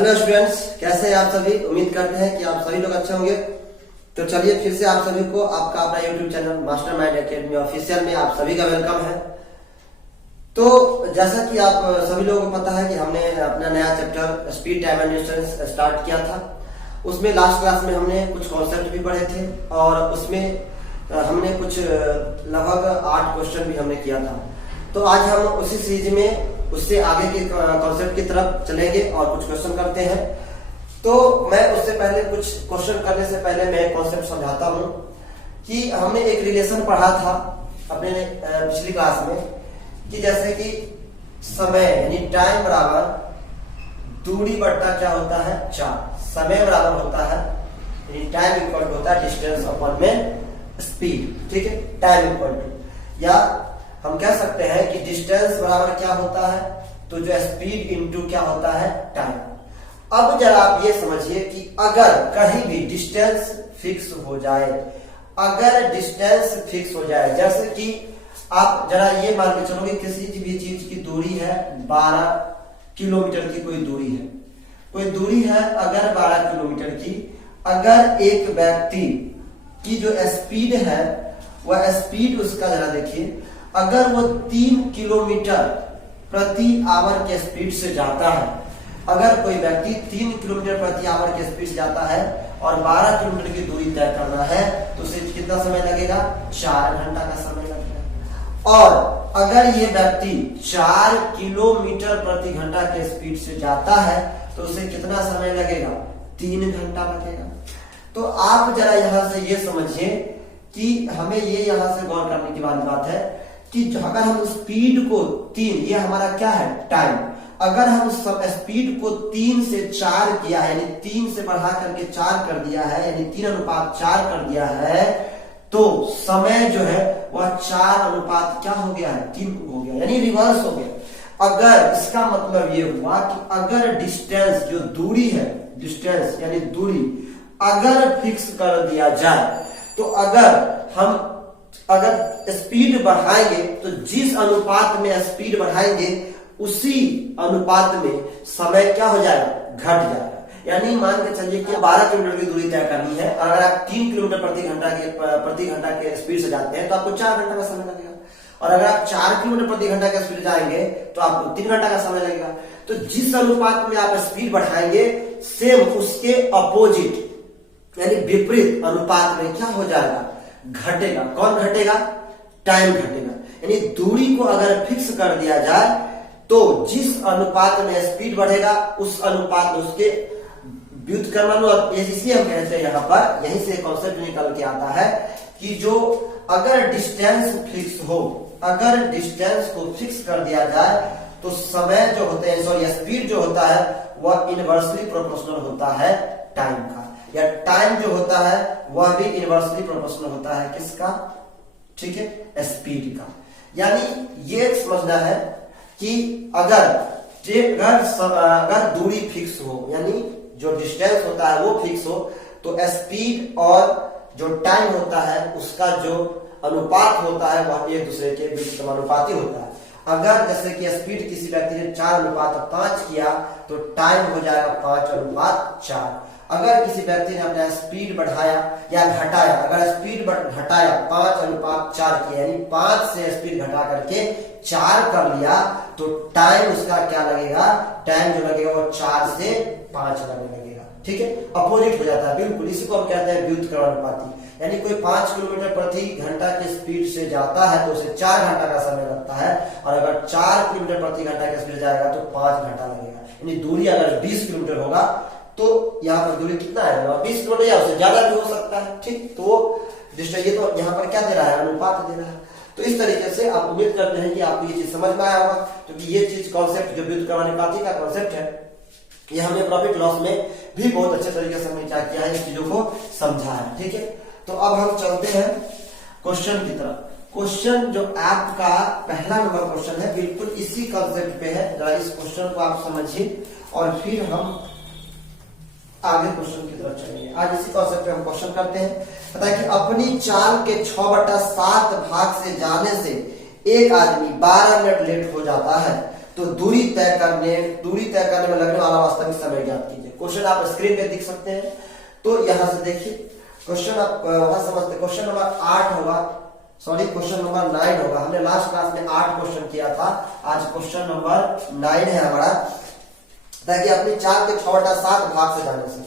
Hello students, कैसे हैं आप सभी। उम्मीद करते हैं कि आप सभी लोग अच्छे होंगे। तो चलिए फिर से आप सभी को आपका अपना YouTube channel mastermind academy official में आप सभी का वेलकम है। तो जैसा कि आप सभी लोगों को पता है कि हमने अपना नया chapter speed time and distance start किया था। उसमें लास्ट क्लास में हमने कुछ कॉन्सेप्ट भी पढ़े थे और उसमें हमने कुछ लगभग 8 क्वेश्चन भी हमने किया था। तो आज हम उसी सीरीज में उससे आगे के कॉन्सेप्ट की तरफ चलेंगे और कुछ क्वेश्चन करते हैं। तो मैं उससे पहले कुछ क्वेश्चन करने से पहले मैं कॉन्सेप्ट समझाता हूं कि हमने एक रिलेशन पढ़ा था अपने पिछली क्लास में कि जैसे कि समय यानी टाइम बराबर दूरी बट्टा क्या होता है 4। समय बराबर होता है यानी टाइम इक्वल टू होता है डिस्टेंस अपॉन में स्पीड। ठीक है, टाइम इक्वल टू, या हम कह सकते हैं कि डिस्टेंस बराबर क्या होता है तो जो स्पीड इनटू क्या होता है टाइम। अब जरा आप ये समझिए कि अगर कहीं भी डिस्टेंस फिक्स हो जाए, अगर डिस्टेंस फिक्स हो जाए, जैसे कि आप जरा ये मान के चलो कि किसी भी चीज की दूरी है 12 किलोमीटर की, कोई दूरी है, कोई दूरी है अगर 12 किलोमीटर की, अगर एक व्यक्ति की जो स्पीड है वह स्पीड उसका जरा देखिए, अगर वो 3 किलोमीटर प्रति आवर के स्पीड से जाता है, अगर कोई व्यक्ति 3 किलोमीटर प्रति आवर के स्पीड से जाता है और 12 किलोमीटर की दूरी तय करना है तो उसे कितना समय लगेगा, 4 घंटा का समय लगेगा। और अगर ये व्यक्ति 4 किलोमीटर प्रति घंटा के स्पीड से जाता है तो उसे कितना समय लगेगा, 3 घंटा लगेगा। तो आप जरा यहां से ये समझिए कि हमें ये यहां से गौर करने की वाली बात है कि अगर हम स्पीड को 3, ये हमारा क्या है टाइम, अगर हम सब स्पीड को 3 से 4 किया है, यानी 3 से बढ़ा करके 4 कर दिया है, यानी 3:4 कर दिया है, तो समय जो है वह 4 क्या हो गया है, 3 हो गया, यानी रिवर्स हो गया। अगर इसका मतलब ये हुआ कि अगर डिस्टेंस जो दूरी है, डिस्टेंस यानी दूरी अगर फिक्स कर दिया जाए तो अगर स्पीड बढ़ाएंगे तो जिस अनुपात में स्पीड बढ़ाएंगे उसी अनुपात में समय क्या हो जाएगा, घट जाएगा। यानी मान के चलिए कि 12 किलोमीटर की दूरी तय करनी है और अगर आप 3 किलोमीटर प्रति घंटा के स्पीड से जाते हैं तो आपको 4 घंटा का समय लगेगा, और अगर आप 4 किलोमीटर प्रति घंटा के स्पीड जाएंगे तो आपको 3 घंटा का समय लगेगा। तो जिस अनुपात में आप स्पीड बढ़ाएंगे सेम उसके अपोजिट यानी विपरीत अनुपात में क्या हो जाएगा, घटेगा। कौन घटेगा, टाइम घटेगा। यानी दूरी को अगर फिक्स कर दिया जाए तो जिस अनुपात में स्पीड बढ़ेगा उस अनुपात में उसके व्युत्क्रमानुपात, इसलिए हम कहते हैं यहाँ पर, यहीं से कॉन्सेप्ट निकल के आता है कि जो अगर डिस्टेंस फिक्स हो, अगर डिस्टेंस को फिक्स कर दिया जाए तो समय जो होते हैं, सॉरी स्पीड जो होता है वह इनवर्सली प्रोपोर्शनल होता है टाइम का, या टाइम जो होता है वह भी इनवर्सली प्रोपोर्शनल होता है किसका, ठीक है, स्पीड का। यानी ये समझना है कि अगर दूरी फिक्स हो, यानी जो डिस्टेंस होता है वो फिक्स हो, तो स्पीड और जो टाइम होता है उसका जो अनुपात होता है वह एक दूसरे के बीच समानुपाती होता है। अगर जैसे कि स्पीड किसी व्यक्ति ने 4:5 किया तो टाइम हो जाएगा 5:4। अगर किसी व्यक्ति ने अपना स्पीड बढ़ाया या घटाया, अगर स्पीड घटाया 5:4 किया, यानी 5 से स्पीड घटा करके 4 कर लिया तो टाइम उसका क्या लगेगा, टाइम जो लगेगा वो 4 से 5 लगने लगेगा। ठीक है, अपोजिट हो जाता है बिल्कुल। इसी को हम कहते हैं व्युत्क्रमानुपाती। यानी कोई 5 किलोमीटर प्रति घंटा की स्पीड से जाता है तो उसे 4 घंटा का समय लगता है, और अगर 4 किलोमीटर प्रति घंटा की स्पीड जाएगा तो 5 घंटा लगेगा। यानी दूरी अगर 20 किलोमीटर होगा तो यहाँ पर दूरी कितना है, 20 किलोमीटर या उससे ज्यादा भी हो सकता है। ठीक, तो डिस्टेंस ये तो यहाँ पर क्या दे रहा है, अनुपात दे रहा है। तो इस तरीके से आप उम्मीद करते हैं कि आपको ये चीज समझ में आया होगा, क्योंकि ये चीज कॉन्सेप्ट जो व्युत्क्रमानुपाती का कॉन्सेप्ट है ये हमने प्रॉफिट लॉस में भी बहुत अच्छे तरीके से हमने क्या किया है, इस चीजों को समझा है। ठीक है, तो अब हम चलते हैं क्वेश्चन की तरफ। क्वेश्चन जो आपका पहला नंबर क्वेश्चन है बिल्कुल इसी कॉन्सेप्ट पे है। जरा इस क्वेश्चन को आप समझिए और फिर हम आगे क्वेश्चन की तरफ चलेंगे। आज इसी कॉन्सेप्ट पे हम क्वेश्चन करते हैं। पता है कि अपनी चाल के 6/7 भाग से जाने से एक आदमी 12 मिनट लेट हो जाता है तो दूरी तय करने में लगने वाला वास्तविक समय ज्ञात कीजिए। क्वेश्चन आप स्क्रीन पे देख सकते हैं। तो यहां से देखिए क्वेश्चन आप वहां समझते, क्वेश्चन नंबर 8 होगा, सॉरी क्वेश्चन नंबर 9 होगा। हमने लास्ट क्लास में 8 क्वेश्चन किया था, आज क्वेश्चन नंबर 9 है हमारा, ताकि अपनी चाल के 6/7 भाग से जाने से,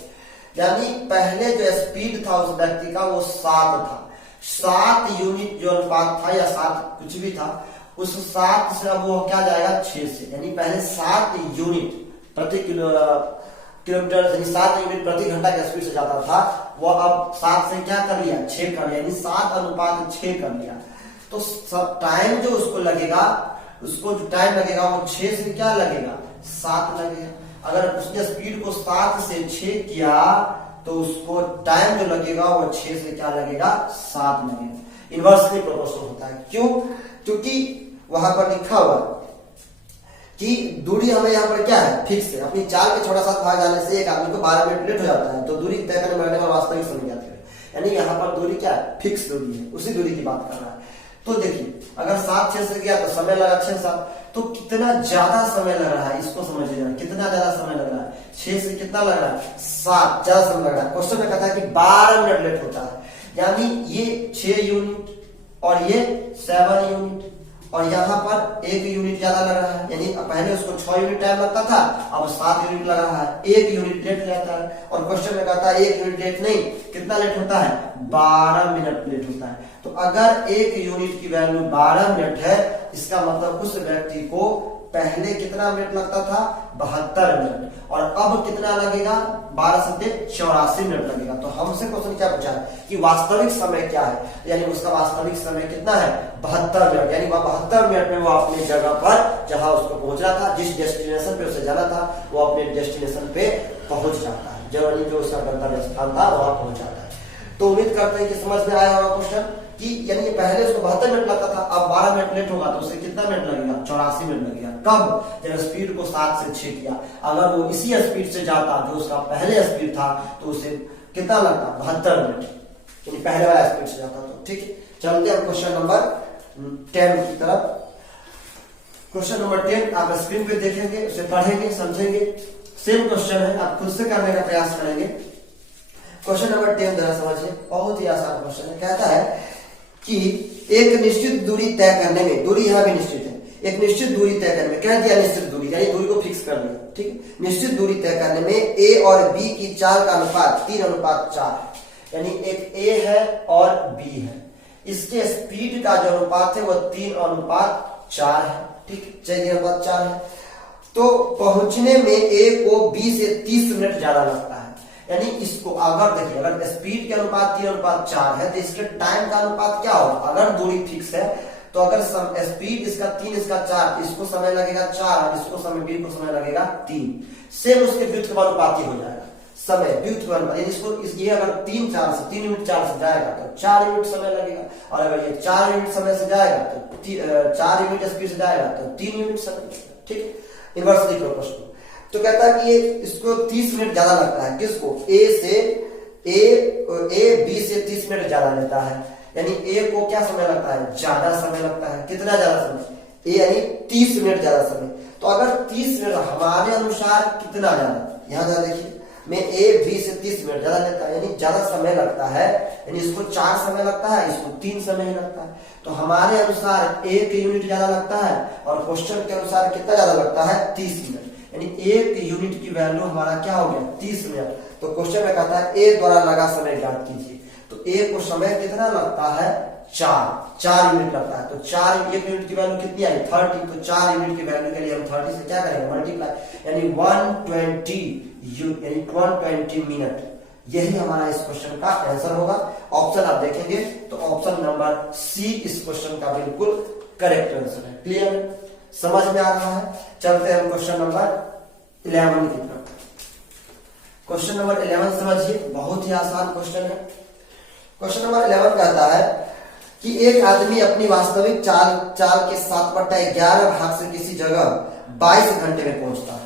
यानी पहले जो स्पीड था उस व्यक्ति का वो 7 था, 7 यूनिट जो अनुपात था या 7 कुछ भी था, उस 7 से अब वो क्या जाएगा 6 से, यानी पहले 7 यूनिट प्रति किलोमीटर यानी 7 यूनिट प्रति घंटा के स्पीड से जाता था, वो अब 7 से क्या कर लिया 6 कर लिया, यानी 7:6 कर लिया। तो टाइम जो उसको लगेगा, उसको जो टाइम लगेगा वो 6 से क्या लगेगा 7 लगेगा। अगर उसने स्पीड को 7 से 6 किया तो उसको टाइम जो लगेगा वो 6 से क्या लगेगा 7 लगेगा। इनवर्सली प्रोपोर्शनल होता है। क्यों? क्योंकि वहां पर लिखा हुआ कि दूरी हमें यहाँ पर क्या है फिक्स है, अपनी चाल के 6/7 भाग जाने से एक आदमी को 12 मिनट लेट हो जाता है, तो दूरी तय करने में लगने वाला वास्तविक समय ज्ञात करें, यानी यहाँ पर दूरी क्या है फिक्स दूरी है, उसी दूरी की बात कर रहा है। तो देखिए अगर 7-6 से गया तो समय लगा 6-7, तो कितना ज्यादा समय लग रहा है इसको समझिएगा, कितना ज्यादा समय लग रहा है 6 से कितना लग रहा है 7, ज्यादा समय लग रहा है। क्वेश्चन में कहता है कि 12 मिनट लेट होता है, यानी ये 6 यूनिट और ये 7 यूनिट और यहाँ पर 1 यूनिट ज्यादा लग रहा है, यानी पहले उसको 6 यूनिट टाइम लगता था, अब 7 यूनिट लग रहा है, 1 यूनिट लेट रहता है। और क्वेश्चन में कहता है 1 यूनिट लेट नहीं, कितना लेट होता है 12 मिनट लेट होता है। तो अगर 1 यूनिट की वैल्यू 12 मिनट है, इसका मतलब उस व्यक्ति को पहले कितना मिनट लगता था 72 मिनट, और अब कितना लगेगा 12 से 84 मिनट लगेगा। तो हमसे क्वेश्चन क्या पूछा है कि वास्तविक समय क्या है, यानी उसका वास्तविक समय कितना है 72 मिनट, यानी 72 मिनट में वो अपनी जगह पर जहां उसको पहुंचना था, जिस डेस्टिनेशन पे उसे जाना था, वो अपने डेस्टिनेशन पे पहुंच जाता है, जो उसका गंतव्य स्थान था वहां पहुंच जाता है। तो उम्मीद करते हैं कि समझ में आया होगा क्वेश्चन कि यानी पहले उसको 72 मिनट लगता था, अब 12 मिनट लेट होगा तो उसे कितना मिनट लगेगा 84 मिनट लगेगा। कब? जब स्पीड को 7 से 6 किया। अगर वो इसी स्पीड से जाता जो उसका पहले स्पीड था तो उसे कितना लगता 72 मिनट, यानी पहले वाला स्पीड से जाता। तो ठीक है, चलते हैं क्वेश्चन नंबर 10 की तरफ। क्वेश्चन नंबर 10 आप स्क्रीन पे देखेंगे, उसे पढ़ेंगे समझेंगे, सेम क्वेश्चन है, आप खुद से करने का प्रयास करेंगे। क्वेश्चन नंबर 10 जरा समझिए, बहुत ही आसान क्वेश्चन है। कहता है कि एक निश्चित दूरी तय करने में, दूरी यहाँ भी निश्चित है, एक निश्चित दूरी तय करने में कह दिया निश्चित दूरी, यानी दूरी को फिक्स कर दिया, ठीक है। निश्चित दूरी तय करने में ए और बी की चाल का अनुपात 3:4 है, यानी एक ए है और बी है, इसके स्पीड का जो अनुपात है वो 3:4 है, ठीक, 4:4 है। तो पहुंचने में ए को बी से 30 मिनट ज्यादा लगता है, यानी इसको अगर देखिए अगर स्पीड के अनुपात 3:4 है तो इसके टाइम का अनुपात क्या होगा, अगर दूरी फिक्स है तो अगर स्पीड इसका 3 इसका 4, इसको समय लगेगा 4, इसको समय बी को समय लगेगा 3, सेम उसके व्युत्क्रमानुपाती हो जाएगा समय व्युत्क्रमानुपाती, इसको ये अगर 3 यूनिट 4 से जाएगा तो 4 यूनिट समय लगेगा, और अगर ये 4 यूनिट समय से जाएगा तो 4 यूनिट स्पीड से जाएगा तो 3 यूनिट समय लगेगा, ठीक, इनवर्सली प्रोपोर्शनल। तो कहता है कि ये इसको 30 मिनट ज्यादा लगता है, किसको ए बी से 30 मिनट ज्यादा लेता है, यानी ए को क्या समय लगता है ज्यादा समय लगता है, कितना ज्यादा समय ए यानी 30 मिनट ज्यादा समय। तो अगर 30 मिनट हमारे अनुसार कितना ज्यादा, यहां ज्यादा देखिए में ए बी से 30 मिनट ज्यादा लेता है, यानी ज्यादा समय लगता है, यानी इसको 4 समय लगता है, इसको 3 समय लगता है। तो हमारे अनुसार 1 यूनिट ज्यादा लगता है और क्वेश्चन के अनुसार कितना ज्यादा लगता है 30 मिनट, यानी 1 यूनिट की वैल्यू हमारा क्या हो गया 30 मिनट। तो क्वेश्चन में कहता है ए द्वारा लगा समय ज्ञात कीजिए, तो ए को समय कितना लगता है 4 यूनिट लगता है। तो 1 यूनिट की वैल्यू कितनी आई 30, तो 4 यूनिट की वैल्यू के लिए हम 30 से क्या करेंगे मल्टीप्लाई, यानी 120 मिनट। यही हमारा इस क्वेश्चन का आंसर होगा। ऑप्शन आप देखेंगे तो ऑप्शन नंबर सी इस क्वेश्चन का बिल्कुल करेक्ट आंसर है। क्लियर, समझ में आ रहा है। चलते हैं क्वेश्चन नंबर 11 की तरफ। क्वेश्चन नंबर 11 समझिए, बहुत ही आसान क्वेश्चन है। क्वेश्चन नंबर 11 कहता है कि एक आदमी अपनी वास्तविक चाल के 7/11 भाग से किसी जगह 22 घंटे में पहुंचता है,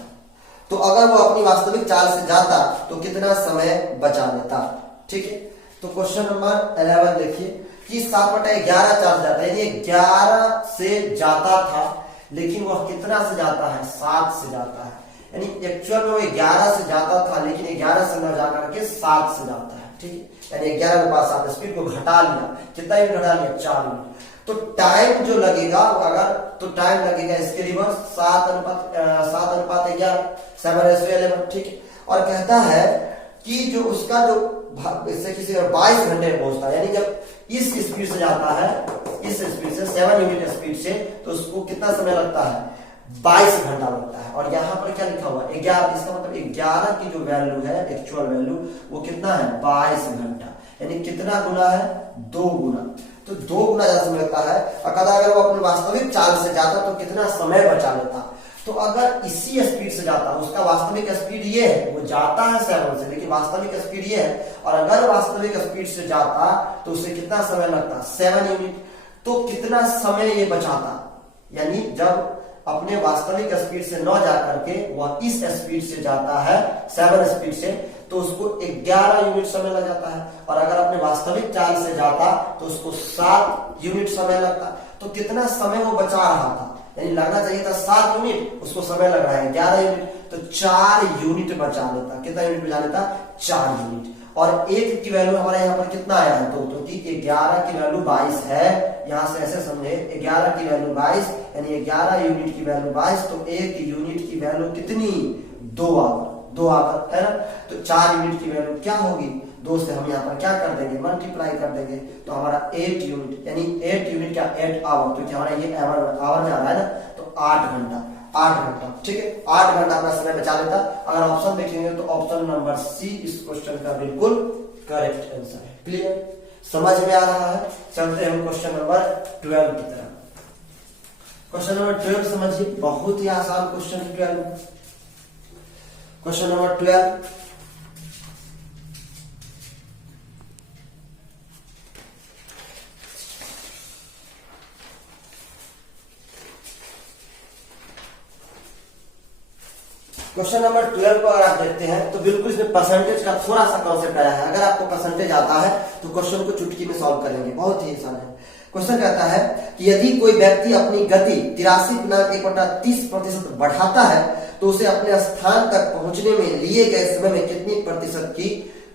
तो अगर वो अपनी वास्तविक चाल से जाता तो कितना समय बचा लेता, ठीक है। तो क्वेश्चन नंबर 11 देखिए कि 7/11 चाल जाता है, यानी 11 से जाता था, लेकिन वह कितना से जाता है, 7 से जाता है। यानी एक्चुअल में वो 11 से जाता था, लेकिन 11 से न जाकर के 7 से जाता है, ठीक है। यानी 11 के पास 7 स्पीड को घटा लिया, कितना यूनिट घटा लिया, 4 यूनिट। तो टाइम जो लगेगा अगर, तो टाइम लगेगा इसके रिवर्स 7:11, 7:11, ठीक है। और कहता है कि जो उसका जो इससे किसी 22 घंटे में पहुंचता है, यानी जब इस स्पीड से जाता है, इस स्पीड से 7 यूनिट स्पीड से, तो उसको कितना समय लगता है, 22 घंटा लगता है। और यहाँ पर क्या लिखा हुआ है, 11, इसका मतलब 11 की जो वैल्यू है, एक्चुअल वैल्यू, वो कितना है, 22 घंटा। यानी कितना गुना है, 2 गुना। तो 2 गुना ज्यादा समय लगता है। अगर वो अपने वास्तविक चाल से जाता तो कितना समय बचा लेता। तो अगर इसी स्पीड से जाता, उसका वास्तविक स्पीड ये है, वो जाता है 7 से, लेकिन वास्तविक स्पीड ये है, और अगर वास्तविक स्पीड से जाता तो उसे कितना समय लगता, 7 यूनिट। तो कितना समय ये बचाता, यानी जब अपने वास्तविक स्पीड से न जाकर के वह इस स्पीड से जाता है, 7 स्पीड से, तो उसको 11 यूनिट समय लग जाता है। और अगर अपने वास्तविक चाल से जाता तो उसको 7 यूनिट समय लगता। तो कितना समय वो बचा रहा था, यानी लगना चाहिए था 7 यूनिट, उसको समय लग रहा है 11 यूनिट, तो 4 यूनिट बचा लेता। कितना यूनिट बचा लेता, 4 यूनिट। और 1 की वैल्यू हमारे यहाँ पर कितना आया है, 2, तो 11 की वैल्यू 22 है। यहाँ से ऐसे समझे, 11 की वैल्यू 22, यानी 11 यूनिट की वैल्यू 22, तो 1 यूनिट की वैल्यू कितनी, 2 आवर, 2 आवर है ना। तो 4 यूनिट की वैल्यू क्या होगी, 2 से हम यहाँ पर क्या कर देंगे, मल्टीप्लाई कर देंगे, तो हमारा 8 यूनिट, यानी 8 यूनिट क्या, 8 आवर, तो हमारा ये आवर में आ रहा है ना, तो 8 घंटा, 8 घंटा, ठीक है। 8 घंटा अपना समय बचा लेता। अगर ऑप्शन देखेंगे तो ऑप्शन नंबर सी इस क्वेश्चन का बिल्कुल करेक्ट आंसर है। क्लियर, समझ में आ रहा है। चलते हैं क्वेश्चन नंबर 12 की तरफ। क्वेश्चन नंबर 12 समझिए, बहुत ही आसान क्वेश्चन है 12। क्वेश्चन नंबर 12, क्वेश्चन नंबर 12 को अगर आप देखते हैं तो बिल्कुल इसमें परसेंटेज का थोड़ा सा कॉन्सेप्ट आया है। अगर आपको परसेंटेज आता है तो क्वेश्चन को चुटकी में सॉल्व करेंगे, बहुत ही आसान है। क्वेश्चन कहता है कि यदि कोई व्यक्ति अपनी गति 83.1/30% बढ़ाता है तो उसे अपने स्थान तक पहुंचने में लिए गए समय में कितनी प्रतिशत की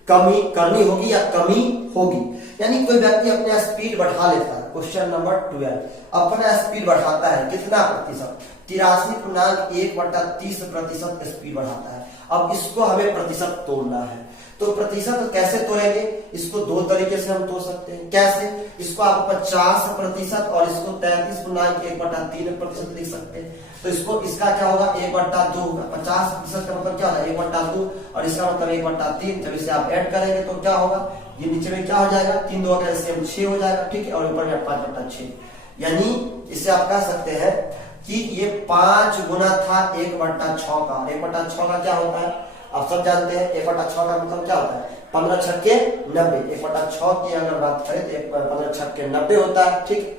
कमी करनी होगी या कमी होगी। यानी कोई व्यक्ति अपना स्पीड बढ़ा लेता है, क्वेश्चन नंबर 12, अपना स्पीड बढ़ाता है कितना प्रतिशत, 83.1/30% स्पीड बढ़ाता है। अब इसको हमें प्रतिशत तोड़ना है, तो प्रतिशत कैसे तोड़ेंगे, इसको 2 तरीके से हम तोड़ सकते हैं। कैसे, इसको आप 50% और इसको 33.1/3% लिख सकते हैं। तो इसको, इसका क्या होगा, 1/2 होगा। 50% का मतलब क्या होगा, 1/2, और इसका मतलब 1/3। जब इसे आप ऐड करेंगे तो क्या होगा, ये नीचे में क्या हो जाएगा, 3 2 कैल्सियम 6 हो जाएगा, ठीक है, और ऊपर में 5/6। यानी इससे आप कह सकते हैं कि ये 5 गुना था 1/6 का। 1/6 का क्या होता है, आप सब जानते हैं। 1/6 का मतलब क्या होता है, 15 छक्के 90। 1/6 की अगर बात करें तो 15 छक्के 90 होता है, ठीक।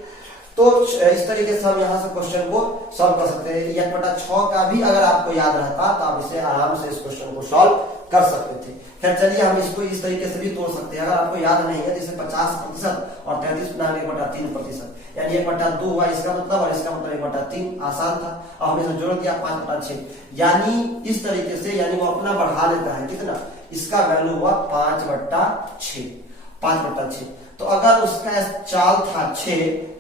तो इस तरीके से हम यहाँ से क्वेश्चन को सॉल्व कर सकते हैं। 1/6 का भी अगर आपको याद रहता तो आप इसे आराम से इस क्वेश्चन को सॉल्व कर सकते थे। खैर चलिए, हम इसको इस तरीके से भी तोड़ सकते हैं। अगर आपको याद नहीं है, जैसे 50% और 33.1/3%, यानी 1/2 हुआ इसका मतलब, और इसका मतलब 1/3, आसान था। और हमने इसे जोड़ दिया 5/6, यानी इस तरीके से, यानी वो अपना बढ़ा लेता है कितना, इसका वैल्यू हुआ 5/6, 5/6। तो अगर उसका चाल था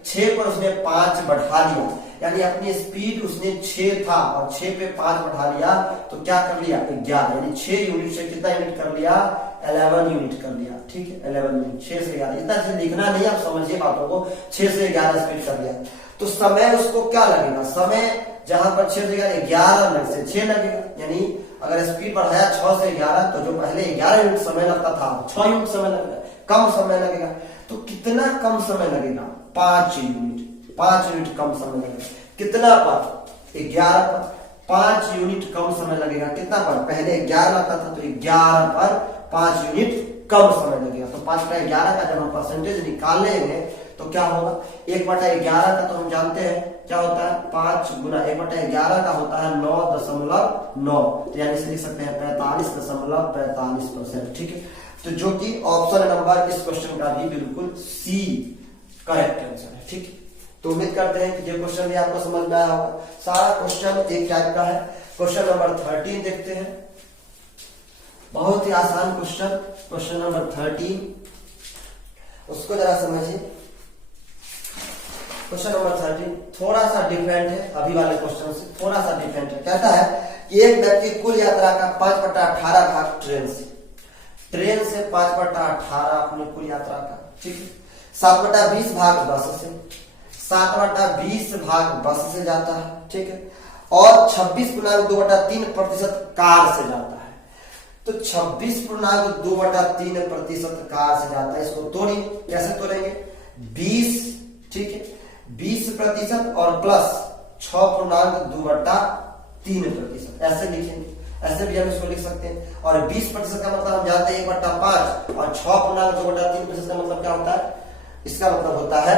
6 पर उसने 5 बढ़ा लिया, यानी अपनी स्पीड उसने 6 था और 6 पे 5 बढ़ा लिया, तो क्या कर लिया, 11, यानी 6 यूनिट से कितना यूनिट कर लिया, 11 यूनिट कर लिया, ठीक है, 11 यूनिट। 6 से 11, इतना चीज लिखना नहीं, आप समझिए बातों को। 6 से 11 स्पीड कर लिया, तो समय उसको क्या लगेगा, समय जहां पर 6 से 11 लग से 6 लगेगा। यानी अगर स्पीड बढ़ाया 6 से 11, तो जो पहले 11 यूनिट समय लगता था 6 यूनिट समय लगेगा, कम समय लगेगा। तो कितना कम समय लगेगा, 5 यूनिट, 5 यूनिट कम समय लगेगा। कितना पर, 11 पर 5 यूनिट कम समय लगेगा। कितना पर, पहले 11 लगता था, तो 11 पर 5 यूनिट कम समय लगेगा। तो 5/11 का जब हम परसेंटेज निकाल लेंगे तो क्या होगा, 1/11 का तो हम जानते हैं क्या होता है, 5 गुना 1/11 का होता है 9.9, यानी इसे लिख सकते हैं 45.45%, ठीक है। तो जो कि ऑप्शन नंबर इस क्वेश्चन का भी बिल्कुल सी करेक्ट आंसर है, ठीक। तो उम्मीद करते हैं कि ये क्वेश्चन भी आपको समझ में आया होगा। सारा क्वेश्चन एक टाइप का है। क्वेश्चन नंबर 13 देखते हैं, बहुत ही आसान क्वेश्चन, क्वेश्चन नंबर 13, उसको जरा समझिए। क्वेश्चन नंबर 13 थोड़ा सा डिफरेंट है, अभी वाले क्वेश्चन से थोड़ा सा डिफरेंट है। कहता है कि एक व्यक्ति कुल यात्रा का 5/18 भाग ट्रेन से 5/18 अपनी कुल यात्रा का, ठीक है, 7/20 भाग बस से, 7/20 भाग बस से जाता है, ठीक है, और 26.2/3% कार से जाता है। तो 26.2/3% कार से जाता है। इसको तोड़िए, कैसे तोड़ेंगे? 20, ठीक है, 20% और प्लस 6.2/3%, ऐसे लिखेंगे। ऐसे भी हम इसको लिख सकते हैं। और 20% का मतलब हम जानते हैं 1/5, और 6.2/3% का मतलब क्या होता है? इसका मतलब होता है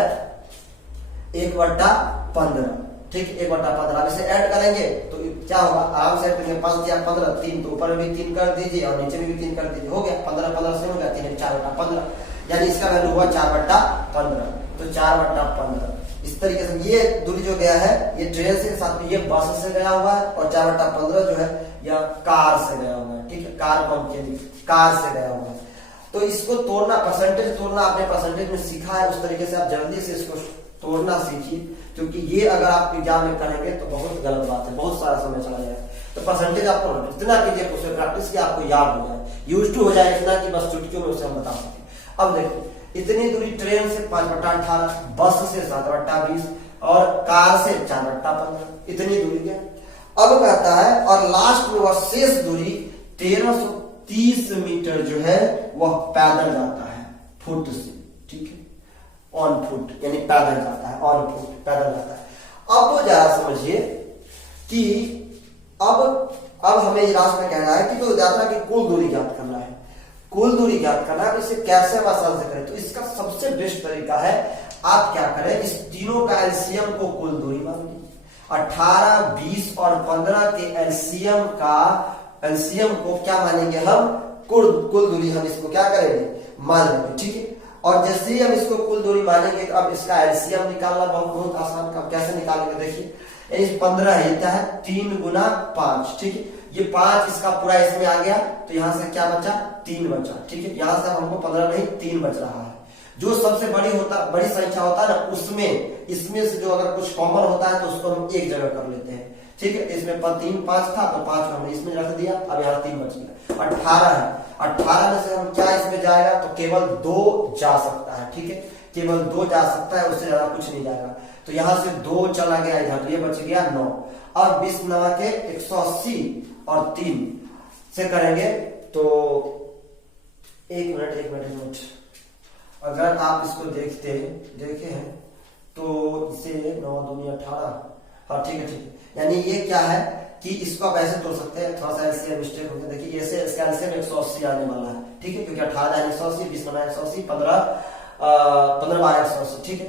1/15, ठीक है, 1/15। अब इसे ऐड करेंगे तो क्या होगा? आराम से ऐड करेंगे, 5 या 15, 3 तो ऊपर में भी 3 कर दीजिए और नीचे में भी 3 कर दीजिए, हो गया 15 से हो गया 3 4/15, यानी इसका वैल्यू हुआ 4/15। तो 4/15 इस तरीके से ये दूरी जो गया है ये ट्रेन से, साथ में ये बस से गया हुआ है, और 4/15 जो है यह कार से गया हुआ है, ठीक है, कार पंप के लिए कार से गया हुआ है। तो इसको तोड़ना, परसेंटेज तोड़ना आपने परसेंटेज में सीखा है, उस तरीके से आप जल्दी से इसको तोड़ना सीखिए, क्योंकि ये अगर आप एग्जाम में करेंगे तो बहुत गलत बात है, बहुत सारा समय चला जाएगा। तो परसेंटेज आपको इतना कीजिए, उससे प्रैक्टिस की आपको याद हो जाए, यूज टू हो जाए इतना कि बस चुटकियों में उसे हम बता सकें। अब देखिए, इतनी दूरी ट्रेन से 5/18, बस से 7/20 और कार से 4/15, इतनी दूरी है। अब कहता है और लास्ट में वह शेष दूरी 1330 मीटर जो है वह पैदल जाता है, फुट से, ठीक है, ऑन फुट, यानी पैदल जाता है, ऑन फुट पैदल जाता है। अब तो जरा समझिए कि अब हमें लास्ट में कहना है कि तो यात्रा की कुल दूरी ज्ञात करना है, कुल दूरी ज्ञात करना है। इसे कैसे हम आसान से करें? तो इसका सबसे बेस्ट तरीका है, आप क्या करें, इस तीनों का एलसीएम को कुल दूरी मान लीजिए। 18, 20 और 15 के एलसीएम को क्या मानेंगे हम? कुल दूरी हम इसको क्या करेंगे? मान लेंगे, ठीक है। और जैसे ही हम इसको कुल दूरी मानेंगे तो अब इसका एलसीएम निकालना बहुत आसान काम। कैसे निकालेंगे? देखिए, 15 है, क्या है? 3 × 5, ठीक है, ये 5 इसका पूरा इसमें आ गया, तो यहां से क्या बचा? 3 बचा, ठीक है। यहां से हमको 15 नहीं 3 बच रहा है। जो सबसे बड़ी संख्या होता है ना, उसमें इसमें से जो अगर कुछ कॉमन होता है तो उसको हम एक जगह कर लेते हैं, ठीक है। इसमें 3 5 था तो 5 हमने इसमें रख दिया, अब यहाँ 3 बच गया। 18 है, 18 में से हम क्या इसमें जाएगा? तो केवल 2 जा सकता है, ठीक है, केवल 2 जा सकता है, उससे ज्यादा कुछ नहीं जाएगा। तो यहां से 2 चला गया इधर, ये बच गया 9। अब 20 9 के 180 और 3 से करेंगे तो एक मिनट, अगर आप इसको देखे हैं तो इसे 9 दूनी 18, हाँ ठीक है, यानी ये क्या है कि इसको आप ऐसे तोड़ सकते हैं, थोड़ा सा एलसीएम मिस्टेक हो गया। देखिए ऐसे इसका एलसीएम 180 आने वाला है, ठीक है, क्योंकि 18 180, 20 9 180, 15 12 180, ठीक है।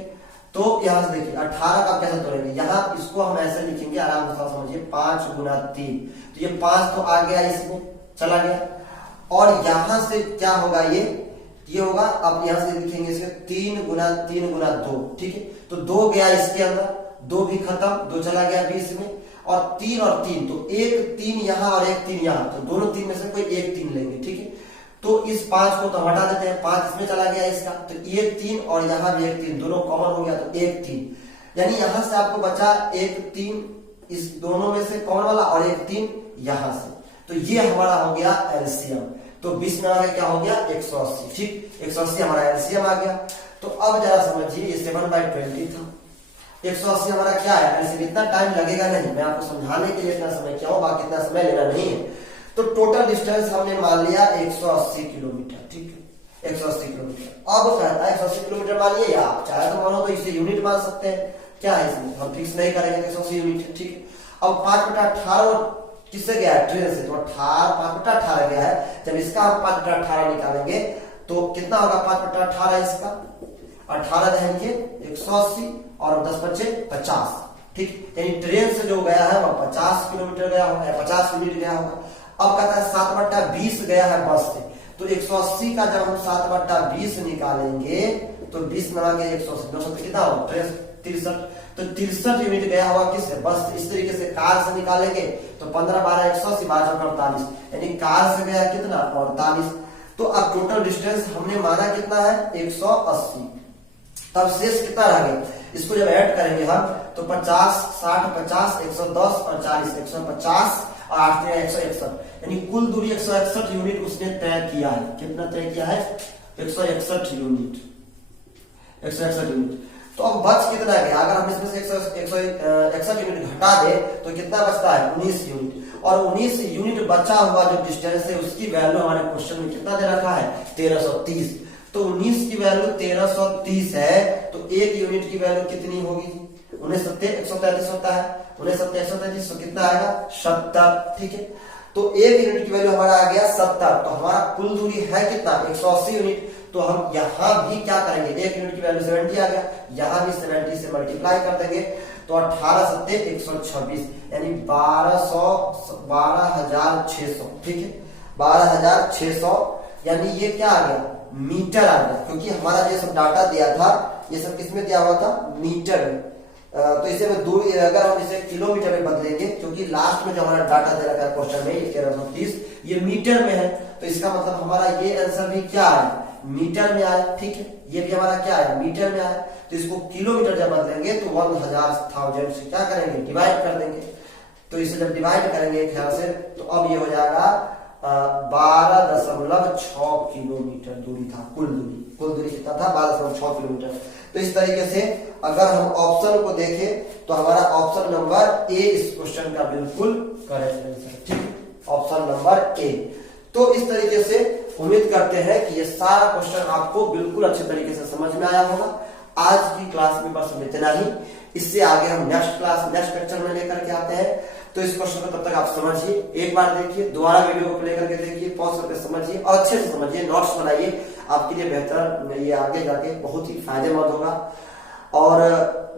तो यहां से देखिए 18 का कैसे तोड़ेंगे? यहाँ इसको हम ऐसे लिखेंगे, आराम से समझिए, 5 × 3, तो ये 5 तो आ गया, इसमें चला गया, और यहां से क्या होगा? ये होगा, अब यहां से लिखेंगे इसे 3 × 3 × 2, ठीक है। तो 2 गया इसके अंदर, 2 भी खत्म, 2 चला गया 20 में, और 3 और 3, तो एक 3 यहाँ और एक 3 यहाँ, तो दोनों 3 में से कोई एक 3 लेंगे, ठीक है। तो इस 5 को तो हटा देते हैं, 5 इसमें चला गया इसका, तो ये 3 और यहाँ भी एक 3, दोनों कॉमन हो गया, तो एक 3, यानी यहां से आपको बचा एक 3 इस दोनों में से कॉमन वाला, और एक 3 यहां से। तो ये हमारा हो गया एलसीएम। तो 20 में क्या हो गया? 180, ठीक, 180 हमारा एलसीएम आ गया। तो अब जरा समझिए, ये 7/20 था, 180 हमारा क्या है एलसीएम। इतना टाइम लगेगा नहीं, मैं आपको समझाने के लिए इतना समय क्या हो, बाकी इतना समय लेना नहीं है। तो टोटल डिस्टेंस हमने मान लिया 180 किलोमीटर, ठीक है, 180 किलोमीटर। अब कहता है 180 किलोमीटर मानिए, या आप चाहे तो मानो तो इसे यूनिट मान सकते हैं, क्या है इसमें हम फिक्स नहीं करेंगे, 180 यूनिट, ठीक है। अब 5/18 किससे गया है? ट्रेन से, तो 5/18 गया है। जब इसका हम 5/18 निकालेंगे तो कितना होगा? 5/18 इसका 18 रहेंगे 180 और 10 बचे 50, ठीक, यानी ट्रेन से जो गया है वह 50 किलोमीटर गया होगा, 50 यूनिट गया होगा। अब कहता है 7/20 गया है बस से, तो 180 का जब हम 7/20 निकालेंगे तो 20 9 के 180 कितना होगा? 63, तो 63 यूनिट गया हुआ किस बस। इस तरीके से कार से निकालेंगे तो 15 12 180 12 48, यानी कार से गया कितना 48। तो अब टोटल डिस्टेंस हमने माना कितना है 180, तब शेष कितना रह गया, इसको जब ऐड करेंगे हम तो 50 60 50 110 और 40 150 और 8 161, यानी कुल दूरी 161 यूनिट उसने तय किया है। कितना तय किया है 161 यूनिट, 161 यूनिट। तो अब बच कितना गया, अगर हम इसमें से 161 यूनिट घटा दे तो कितना बचता है 19 यूनिट, और 19 यूनिट बचा हुआ जो डिस्टेंस है उसकी वैल्यू हमारे क्वेश्चन में कितना दे रखा है 1330। तो 19 की वैल्यू 1330 है, तो एक यूनिट की वैल्यू कितनी होगी 133 होता है, 133 तो कितना आएगा 70, ठीक है। तो एक यूनिट की वैल्यू हमारा आ गया 70, तो हमारा कुल दूरी है कितना 180 यूनिट। तो हम यहां भी क्या करेंगे, एक यूनिट की वैल्यू 70 आ गया, यहां भी 70 से मल्टीप्लाई कर देंगे तो 18 7 126, यानी 12600, ठीक है 12600, यानी ये क्या आ गया मीटर आ गया, क्योंकि हमारा ये सब डाटा दिया था ये सब किसमें दिया हुआ था मीटर में। तो इसे में दूरी अगर हम इसे किलोमीटर में बदलेंगे, क्योंकि लास्ट में जो हमारा डाटा दे रखा है क्वेश्चन में 1330 ये मीटर में है, तो इसका मतलब हमारा ये आंसर भी क्या आया मीटर में आया, ठीक है। ये भी हमारा क्या आया मीटर में आया, तो इसको किलोमीटर जब बदलेंगे तो 1000 से क्या करेंगे डिवाइड कर देंगे। तो इसे जब डिवाइड करेंगे ख्याल से तो अब ये हो जाएगा 12.6 किलोमीटर दूरी था कुल दूरी कितना था 12.6 किलोमीटर। तो इस तरीके से अगर हम ऑप्शन को देखें तो हमारा ऑप्शन नंबर ए इस क्वेश्चन का बिल्कुल करेक्ट आंसर, ठीक है ऑप्शन नंबर ए। तो इस तरीके से उम्मीद करते हैं कि ये सारा क्वेश्चन आपको बिल्कुल अच्छे तरीके से समझ में आया होगा। आज की क्लास में बस इतना ही, इससे आगे हम नेक्स्ट लेक्चर में लेकर के आते हैं। तो इस क्वेश्चन को तब तक आप समझिए, एक बार देखिए, दोबारा वीडियो को प्ले करके देखिए, पॉज करके समझिए और अच्छे से समझिए, नोट्स बनाइए, आपके लिए बेहतर ये आगे जाके बहुत ही फायदेमंद होगा। और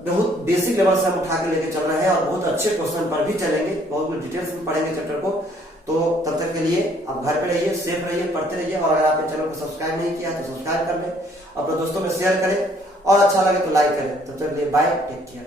बहुत बेसिक लेवल से हम उठा के लेके चल रहे हैं और बहुत अच्छे क्वेश्चन पर भी चलेंगे, बहुत डिटेल्स में पढ़ेंगे चैप्टर को। तो तब तक के लिए आप घर पे रहिए, सेफ रहिए, पढ़ते रहिए, और अगर आपने चैनल को सब्सक्राइब नहीं किया तो सब्सक्राइब कर लें, अपने दोस्तों में शेयर करें और अच्छा लगे तो लाइक करें। तब तक के लिए बाय, टेक केयर।